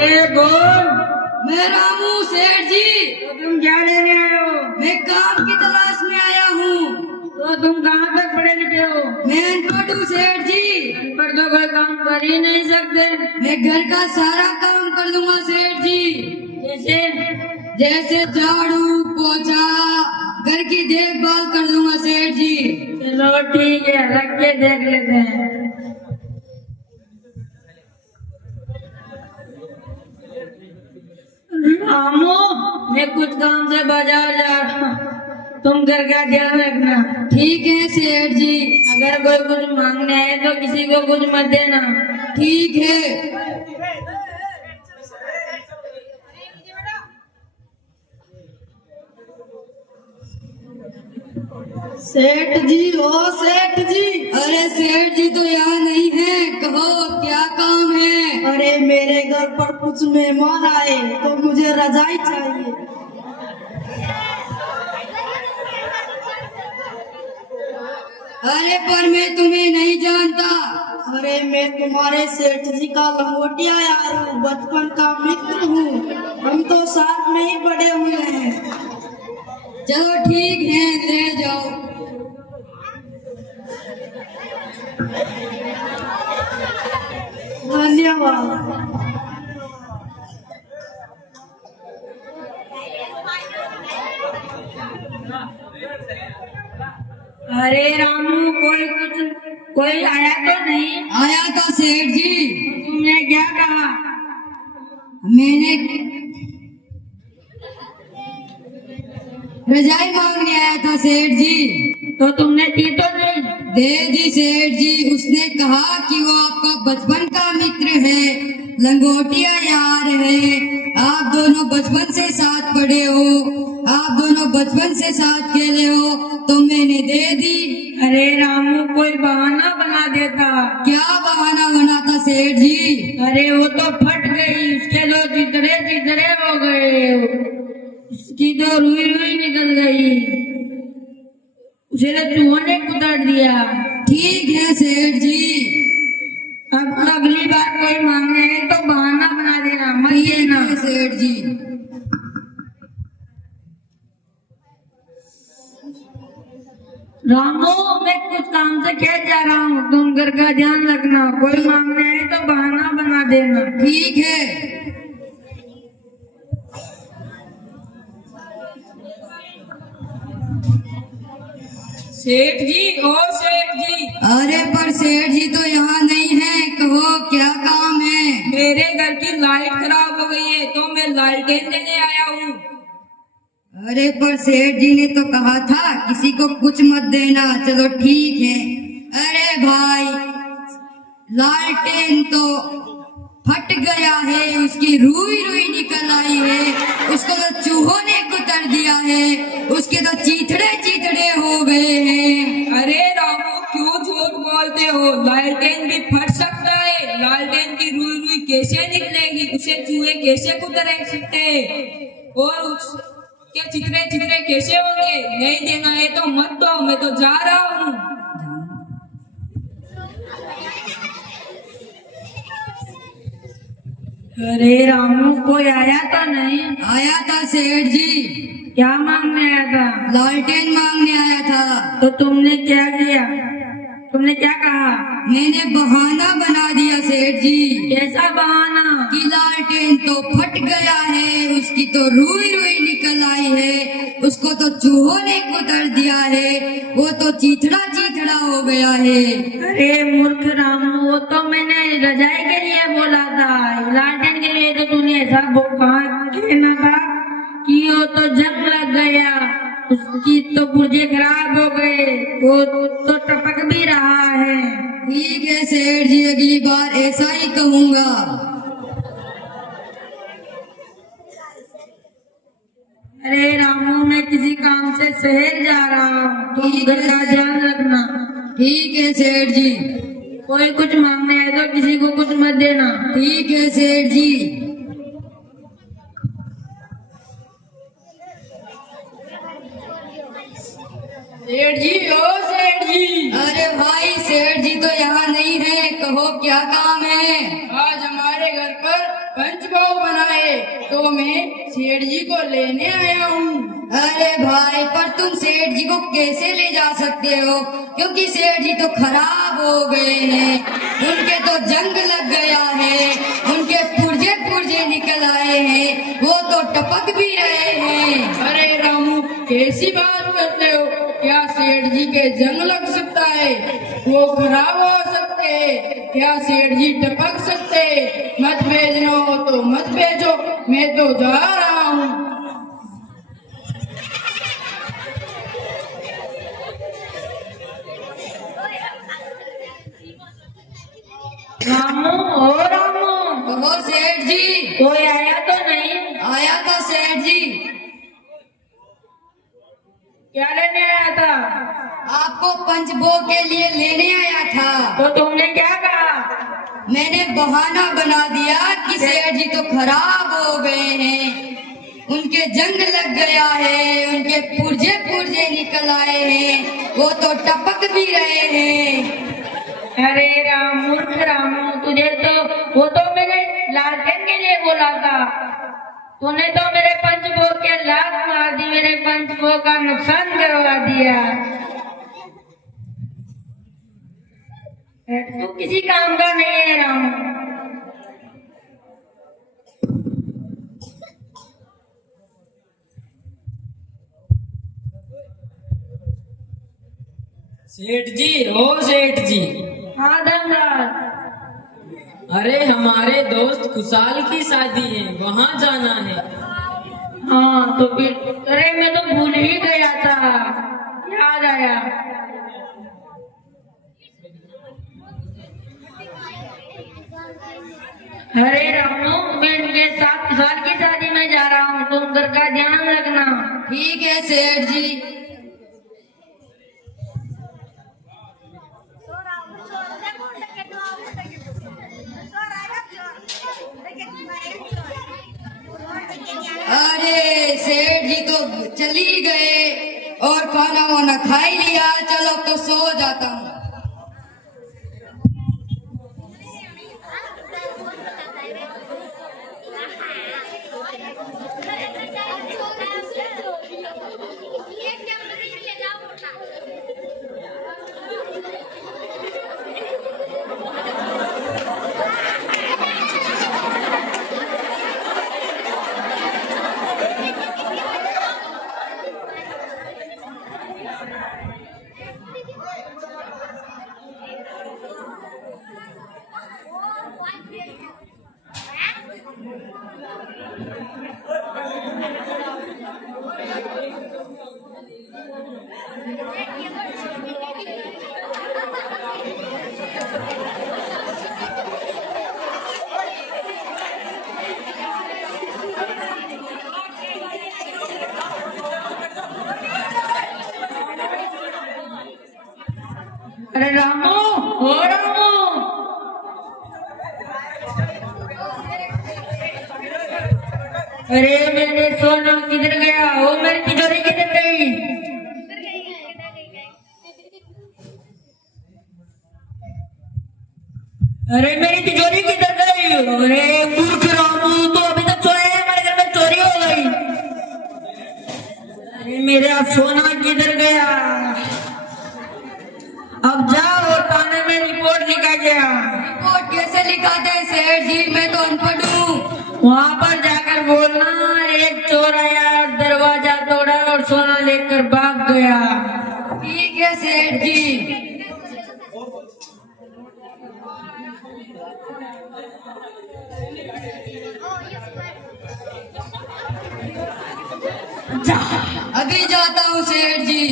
ए कौन? मैं रामू सेठ जी। तो तुम क्या लेने आए हो? मैं काम की तलाश में आया हूँ। तो तुम कहाँ तक पढ़े लिखे हो? मैं अनपढ़ हूँ सेठ जी। अनपढ़ तो कोई काम कर ही नहीं सकते। मैं घर का सारा काम कर दूंगा सेठ जी। जैसे? जैसे झाड़ू पोछा, घर की देखभाल कर दूंगा सेठ जी। चलो ठीक है, रख के देख लेते हैं। रामू, मैं कुछ काम से बाजार जा रहा हूँ, तुम घर का ध्यान रखना। ठीक है सेठ जी। अगर कोई कुछ मांगने आए तो किसी को कुछ मत देना। ठीक है। सेठ जी, ओ सेठ जी। अरे सेठ जी तो यहाँ नहीं है, कहो क्या काम है? अरे मेरे घर पर कुछ मेहमान आए तो मुझे रजाई चाहिए। अरे पर मैं तुम्हें नहीं जानता। अरे मैं तुम्हारे सेठ जी का लंगोटिया यार हूँ, बचपन का मित्र हूँ। हम तो साथ में ही बड़े हुए हैं। चलो ठीक है, ले जाओ। धन्यवाद। अरे रामू, कोई आया तो नहीं? आया था सेठ जी। तुमने क्या कहा? मैंने रजाई मांगने आया था सेठ जी। तो तुमने दी तो नहीं? दे दी सेठ जी। उसने कहा कि वो आपका बचपन का मित्र है, लंगोटिया यार है, आप दोनों बचपन से साथ पढ़े हो, आप दोनों बचपन से साथ खेले हो, तो मैंने दे दी। अरे रामू, कोई बहाना बना देता। क्या बहाना बना था सेठ जी? अरे वो तो फट गई, उसके दो चितरे चितरे हो गए, उसकी तो रुई रुई निकल गई, उसे तो चूहों ने कुतर दिया। ठीक है सेठ जी। अब अगली बार कोई मांगे तो बहाना बना देना, मत ठीक देना। है सेठ जी। रामू, मैं कुछ काम से खेत जा रहा हूँ, तुम घर का ध्यान रखना। कोई मांगने आए तो बहाना बना देना। ठीक है। सेठ जी, ओ सेठ जी। अरे पर सेठ जी तो यहाँ नहीं है, कहो क्या काम है? मेरे घर की लाइट खराब हो गई है तो मैं लालटेन देने आया हूँ। अरे पर सेठ जी ने तो कहा था किसी को कुछ मत देना। चलो ठीक है। अरे भाई, लालटेन तो फट गया है, उसकी रुई रुई निकल आई है, उसको तो चूहों ने कुतर दिया है, उसके तो चीथड़े चीथड़े हो गए हैं। अरे रामू, क्यों झूठ बोलते हो? लालटेन भी फट सकता है, लालटेन की रुई रुई कैसे निकलेगी, उसे चूहे कैसे कुतर सकते हैं, और उसके चितरे चितरे कैसे होंगे? नहीं देना है तो मत दो, मैं तो जा रहा हूँ। अरे रामू, कोई आया तो नहीं? आया था सेठ जी। क्या मांगने आया था? लालटेन मांगने आया था। तो तुमने क्या किया? तुमने क्या कहा? मैंने बहाना बना दिया सेठ जी। कैसा बहाना? कि लालटेन तो फट गया है, उसकी तो रुई रुई निकल आई है, उसको तो चूहों ने कुतर दिया है, वो तो चीथड़ा चीथड़ा हो गया है। अरे मूर्ख रामू, वो तो मैंने रजाई के लिए बोला था, लालटेन के लिए तो तूने ऐसा कहना था कि वो तो जंग लग गया, उसकी तो पुर्जे खराब हो गए, वो तो टपक भी रहा है। ठीक है सेठ जी, अगली बार ऐसा ही कहूँगा। अरे रामू, मैं किसी काम से शहर जा रहा हूँ, तुम ठीक घर है का ध्यान रखना। ठीक है सेठ जी। कोई कुछ मांगने आए तो किसी को कुछ मत देना। ठीक है सेठ जी। सेठ जी, ओ सेठ जी। अरे भाई, सेठ जी तो यहाँ नहीं है, कहो क्या काम है? आज हमारे घर पर पंचभाव बनाए तो मैं सेठ जी को लेने आया हूँ। अरे भाई, पर तुम सेठ जी को कैसे ले जा सकते हो, क्योंकि सेठ जी तो खराब हो गए हैं, उनके तो जंग लग गया है, उनके पुर्जे पुर्जे निकल आए हैं, वो तो टपक भी रहे हैं। अरे रामू, कैसी बात करते हो? क्या सेठ जी के जंग लग सकता है? वो खराब हो सकते हैं, क्या सेठ जी टपक सकते हैं? मत भेजना हो तो मत भेजो, मैं तो जा रहा हूँ। रामू, ओ रामू, वो सेठ जी, कोई आया तो नहीं? आया था सेठ जी। क्या लेने आया था? आपको पंचभोग के लिए लेने आया था। तो तुमने क्या कहा? मैंने बहाना बना दिया कि सेठ जी तो खराब हो गए हैं, उनके जंग लग गया है, उनके पुर्जे पुर्जे निकल आए हैं, वो तो टपक भी रहे हैं। अरे राम, मूर्ख रामू, तुझे तो वो तो मैंने लालटेन के लिए बोला था, तूने तो मेरे पंचभोग के लात मार दी, मेरे पंचभोग का नुकसान करवा दिया। तू किसी काम का नहीं है रामू। सेठ जी, ओ सेठ जी। हाँ धनराज। अरे हमारे दोस्त खुशाल की शादी है, वहाँ जाना है। हाँ तो फिर, अरे मैं तो भूल ही गया था, याद आया। अरे रामू, मैं इनके साथ खुशाल की शादी में जा रहा हूँ, तुम घर का ध्यान रखना। ठीक है सेठ जी। अरे सेठ जी तो चली गए और खाना वाना खा ही लिया, चलो तो सो जाता हूँ। अरे रामू, ओ रामू, अरे मेरे सोना किधर गया? वो मेरी तिजोरी किधर गई? अरे मेरी तिजोरी किधर गई? अरे मूर्ख रामू, तो अभी तक सोया है, हमारे घर में चोरी हो गई। अरे मेरा सोना किधर गया? अब जाओ और थाने में रिपोर्ट लिखा गया। रिपोर्ट कैसे लिखाते हैं सेठ जी, मैं तो अनपढ़ हूँ। वहाँ पर जाकर बोलना एक चोर आया और दरवाजा तोड़ा और सोना लेकर भाग गया। ठीक है सेठ जी। अभी जाता हूँ सेठ जी।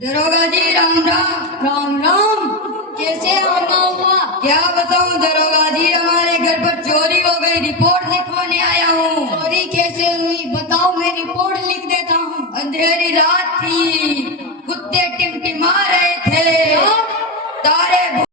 दरोगा जी राम राम। राम राम। कैसे आना हुआ? क्या बताऊं दरोगा जी, हमारे घर पर चोरी हो गई, रिपोर्ट लिखवाने आया हूँ। चोरी कैसे हुई बताओ, मैं रिपोर्ट लिख देता हूँ। अंधेरी रात थी, कुत्ते टिमटिमा रहे थे, तारे